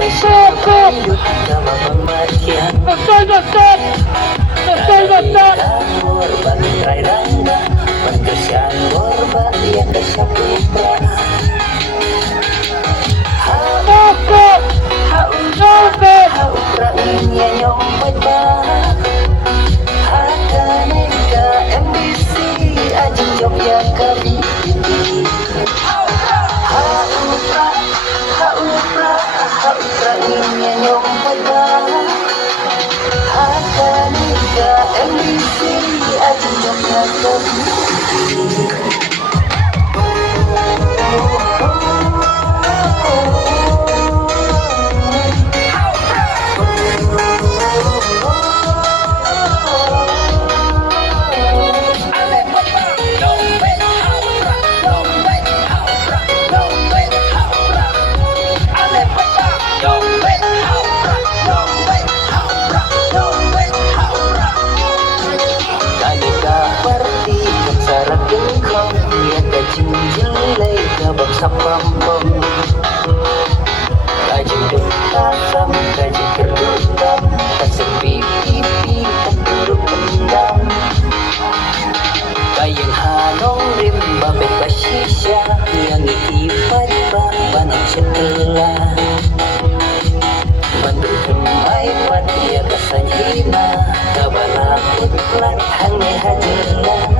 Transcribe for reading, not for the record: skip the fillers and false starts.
Hidup sama pemakaian korban rai rangga Pengkesian korban yang kesyapitra Haupra inya nyompai bah Hakaneka MBC Ajeng Jogja Kabiti Haupra inya nyompai bah Hakaneka MBC Ajeng Jogja Kabiti Sắp băm băm Kajing bertasam, kajing berdendam Tak sepi pipi, tak duduk pendam Kayang hanong rim, babek basisya Yang itifat bang, banang setelah Bandung kemai pat, ia kasanya hina Kabalah putlat, hangnya hajilah